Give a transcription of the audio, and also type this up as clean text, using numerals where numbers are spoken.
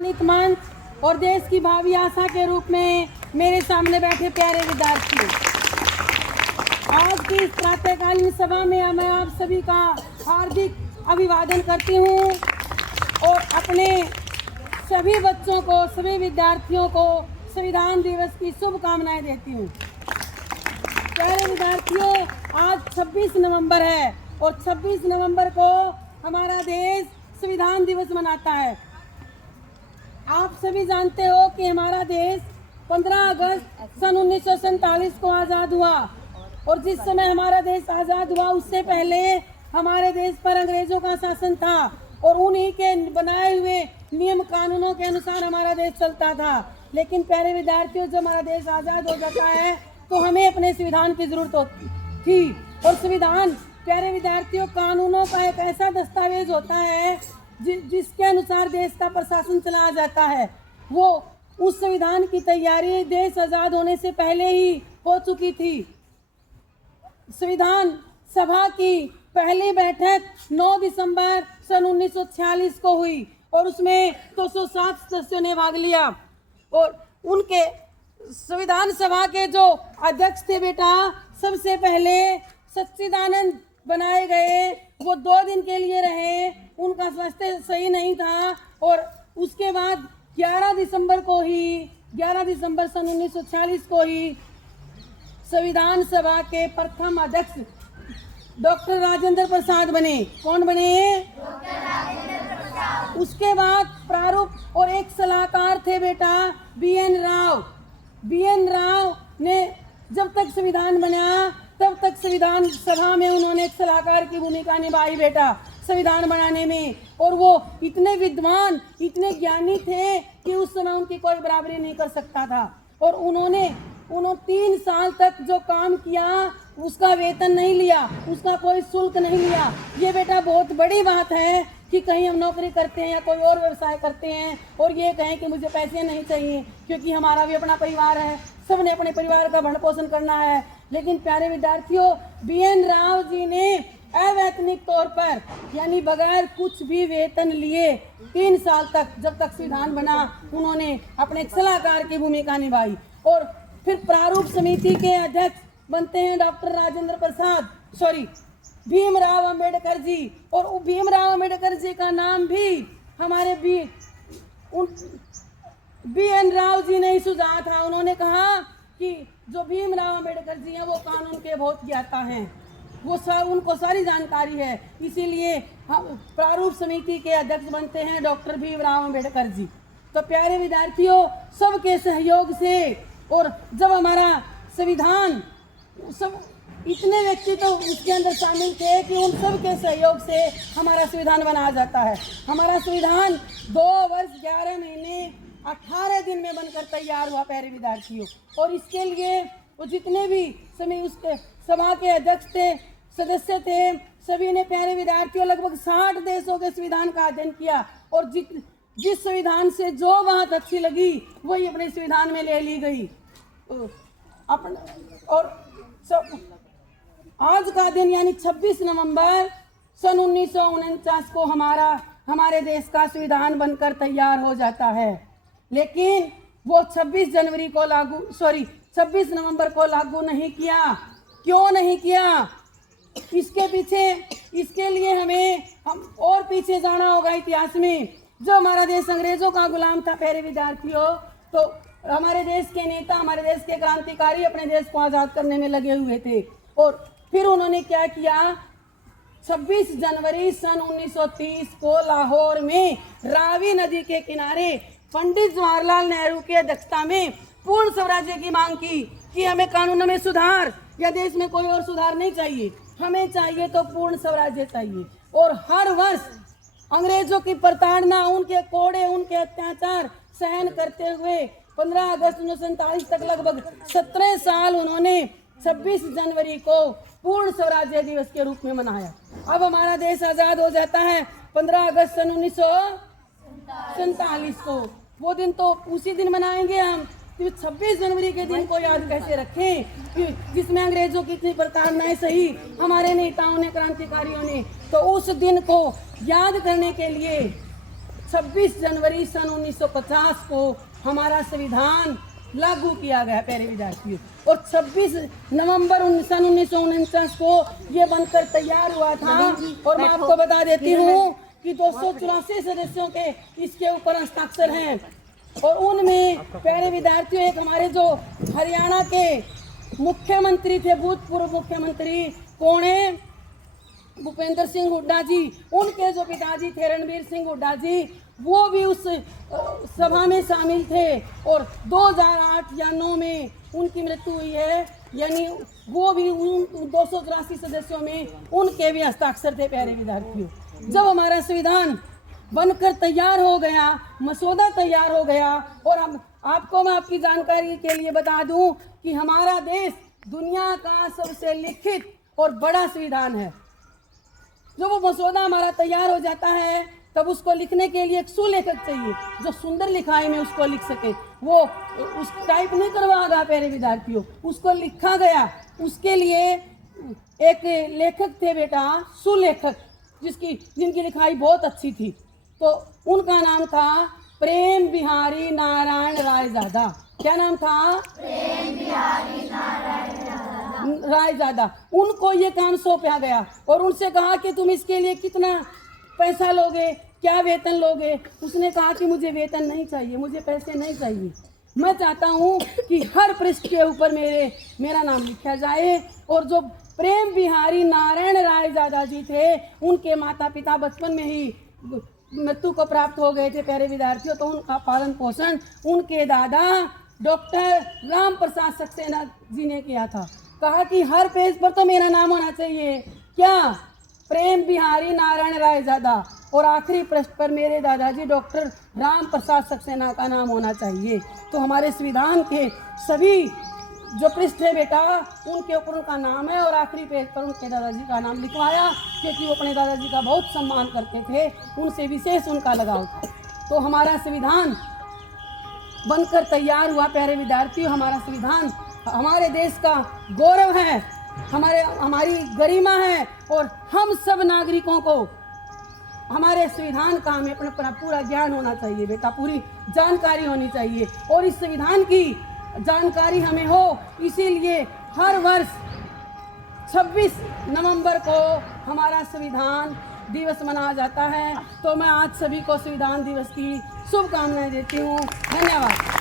मंच और देश की भावी आशा के रूप में मेरे सामने बैठे प्यारे विद्यार्थियों, आज की इस प्रातःकालीन सभा में मैं आप सभी का हार्दिक अभिवादन करती हूँ और अपने सभी बच्चों को, सभी विद्यार्थियों को संविधान दिवस की शुभकामनाएं देती हूँ। प्यारे विद्यार्थियों, आज 26 नवंबर है और 26 नवंबर को हमारा देश संविधान दिवस मनाता है। आप सभी जानते हो कि हमारा देश 15 अगस्त सन 1947 को आज़ाद हुआ और जिस समय हमारा देश आज़ाद हुआ उससे पहले हमारे देश पर अंग्रेजों का शासन था और उन्हीं के बनाए हुए नियम कानूनों के अनुसार हमारा देश चलता था। लेकिन प्यारे विद्यार्थियों, जब हमारा देश आज़ाद हो जाता है तो हमें अपने संविधान की जरूरत होती थी और संविधान, प्यारे विद्यार्थियों, कानूनों का एक ऐसा दस्तावेज होता है जिसके अनुसार देश का प्रशासन चलाया जाता है। वो उस संविधान की तैयारी देश आज़ाद होने से पहले ही हो चुकी थी। संविधान सभा की पहली बैठक 9 दिसंबर सन 1946 को हुई और उसमें 207 सदस्यों ने भाग लिया और उनके संविधान सभा के जो अध्यक्ष थे बेटा, सबसे पहले सच्चिदानंद बनाए गए। वो 2 दिन के लिए रहे, उनका स्वास्थ्य सही नहीं था और उसके बाद 11 दिसंबर सन 1946 को ही संविधान सभा के प्रथम अध्यक्ष डॉक्टर राजेंद्र प्रसाद बने। कौन बने? डॉक्टर राजेंद्र प्रसाद। उसके बाद प्रारूप और एक सलाहकार थे बेटा, BN राव। BN राव ने जब तक संविधान बना तब तक संविधान सभा में उन्होंने एक सलाहकार की भूमिका निभाई बेटा संविधान बनाने में, और वो इतने विद्वान, इतने ज्ञानी थे कि उस समय उनकी कोई बराबरी नहीं कर सकता था। और उन्होंने 3 साल तक जो काम किया उसका वेतन नहीं लिया, उसका कोई शुल्क नहीं लिया। ये बेटा बहुत बड़ी बात है कि कहीं हम नौकरी करते हैं या कोई और व्यवसाय करते हैं और ये कहें कि मुझे पैसे नहीं चाहिए, क्योंकि हमारा भी अपना परिवार है, सबने अपने परिवार का भरण पोषण करना है। लेकिन प्यारे विद्यार्थियों, BN राव जी ने अवैतनिक तौर पर, यानी बगैर कुछ भी वेतन लिए 3 साल तक, जब तक संविधान बना, उन्होंने अपने सलाहकार की भूमिका निभाई। और फिर प्रारूप समिति के अध्यक्ष बनते हैं डॉक्टर राजेंद्र प्रसाद, भीमराव अंबेडकर जी। और भीमराव अंबेडकर जी का नाम भी हमारे BN राव जी ने ही सुझाया था। उन्होंने कहा कि जो भीमराव अंबेडकर जी हैं वो कानून के बहुत ज्ञाता हैं, उनको सारी जानकारी है, इसीलिए प्रारूप समिति के अध्यक्ष बनते हैं डॉक्टर भीमराव अंबेडकर जी। तो प्यारे विद्यार्थियों, सबके सहयोग से, और जब हमारा संविधान, सब इतने व्यक्ति तो उसके अंदर शामिल थे कि उन सब के सहयोग से हमारा संविधान बनाया जाता है। हमारा संविधान 2 वर्ष 11 महीने 18 दिन में बनकर तैयार हुआ प्यारे विद्यार्थियों। और इसके लिए वो जितने भी समय उसके सभा के अध्यक्ष थे, सदस्य थे, सभी ने प्यारे विद्यार्थियों लगभग 60 देशों के संविधान का अध्ययन किया और जिस संविधान से जो बात अच्छी लगी वही अपने संविधान में ले ली गई। और आज का दिन यानी 26 नवंबर सन 1949 को हमारे देश का संविधान बनकर तैयार हो जाता है। लेकिन वो 26 नवंबर को लागू नहीं किया। क्यों नहीं किया? इसके लिए हम और पीछे जाना होगा इतिहास में। जो हमारा देश अंग्रेजों का गुलाम था प्यारे विद्यार्थियों, तो हमारे देश के नेता, हमारे देश के क्रांतिकारी अपने देश को आज़ाद करने में लगे हुए थे। और फिर उन्होंने क्या किया? 26 जनवरी सन 1930 को लाहौर में रावी नदी के किनारे पंडित जवाहरलाल नेहरू की अध्यक्षता में पूर्ण स्वराज्य की मांग की कि हमें कानूनों में सुधार या देश में कोई और सुधार नहीं चाहिए, हमें चाहिए तो पूर्ण स्वराज्य चाहिए। और हर वर्ष अंग्रेजों की प्रताड़ना, उनके कोड़े, उनके अत्याचार सहन करते हुए 15 अगस्त 1947 तक लगभग 17 साल उन्होंने 26 जनवरी को पूर्ण स्वराज्य दिवस के रूप में मनाया। अब हमारा देश आज़ाद हो जाता है 15 अगस्त सन 1947 को। वो दिन तो उसी दिन मनाएंगे हम, कि 26 जनवरी के दिन को याद कैसे रखें, कि जिसमें अंग्रेजों की इतनी प्रताड़नाएं सही हमारे नेताओं ने, क्रांतिकारियों ने। तो उस दिन को याद करने के लिए 26 जनवरी सन 1950 को हमारा संविधान लागू किया गया प्यारे विद्यार्थियों, और 26 नवंबर सन 1949 को ये बनकर तैयार हुआ था। और मैं आपको बता देती हूँ कि 284 सदस्यों के इसके ऊपर हस्ताक्षर हैं, और उनमें प्यारे विद्यार्थियों एक हमारे जो हरियाणा के मुख्यमंत्री थे, भूतपूर्व मुख्यमंत्री कौन है, भूपेंद्र सिंह हुड्डा जी, उनके जो पिताजी थे रणबीर सिंह हुड्डा जी, वो भी उस सभा में शामिल थे, और 2008 या 9 में उनकी मृत्यु हुई है, यानी वो भी उन 284 सदस्यों में उनके भी हस्ताक्षर थे प्यारे विद्यार्थियों। जब हमारा संविधान बनकर तैयार हो गया, मसौदा तैयार हो गया, और अब आपको मैं आपकी जानकारी के लिए बता दूं कि हमारा देश दुनिया का सबसे लिखित और बड़ा संविधान है। जब वो मसौदा हमारा तैयार हो जाता है तब उसको लिखने के लिए एक सुलेखक चाहिए जो सुंदर लिखाई में उसको लिख सके। वो उस टाइप नहीं करवाएगा प्यारे विद्यार्थियों, उसको लिखा गया। उसके लिए एक लेखक थे बेटा, सुलेखक, जिनकी लिखाई बहुत अच्छी थी, तो उनका नाम था प्रेम बिहारी नारायण रायजादा। क्या नाम था? प्रेम बिहारी नारायण रायजादा। उनको ये काम सौंपा गया और उनसे कहा कि तुम इसके लिए कितना पैसा लोगे, क्या वेतन लोगे। उसने कहा कि मुझे वेतन नहीं चाहिए, मुझे पैसे नहीं चाहिए, मैं चाहता हूँ कि हर पृष्ठ के ऊपर मेरा नाम लिखा जाए। और जो प्रेम बिहारी नारायण रायजादा जी थे, उनके माता पिता बचपन में ही मृत्यु को प्राप्त हो गए थे प्यारे विद्यार्थियों, तो उनका पालन पोषण उनके दादा डॉक्टर राम प्रसाद सक्सेना जी ने किया था। कहा कि हर पेज पर तो मेरा नाम होना चाहिए, क्या? प्रेम बिहारी नारायण रायजादा, और आखिरी पृष्ठ पर मेरे दादाजी डॉक्टर राम प्रसाद सक्सेना का नाम होना चाहिए। तो हमारे संविधान के सभी जो पृष्ठ है बेटा, उनके ऊपर उनका नाम है, और आखिरी पेज पर उनके दादाजी का नाम लिखवाया, क्योंकि वो अपने दादाजी का बहुत सम्मान करते थे, उनसे विशेष उनका लगाव था। तो हमारा संविधान बनकर तैयार हुआ प्यारे विद्यार्थियों। हमारा संविधान हमारे देश का गौरव है, हमारी गरिमा है, और हम सब नागरिकों को हमारे संविधान का हमें अपना पूरा ज्ञान होना चाहिए बेटा, पूरी जानकारी होनी चाहिए, और इस संविधान की जानकारी हमें हो, इसीलिए हर वर्ष 26 नवंबर को हमारा संविधान दिवस मनाया जाता है। तो मैं आज सभी को संविधान दिवस की शुभकामनाएं देती हूँ। धन्यवाद।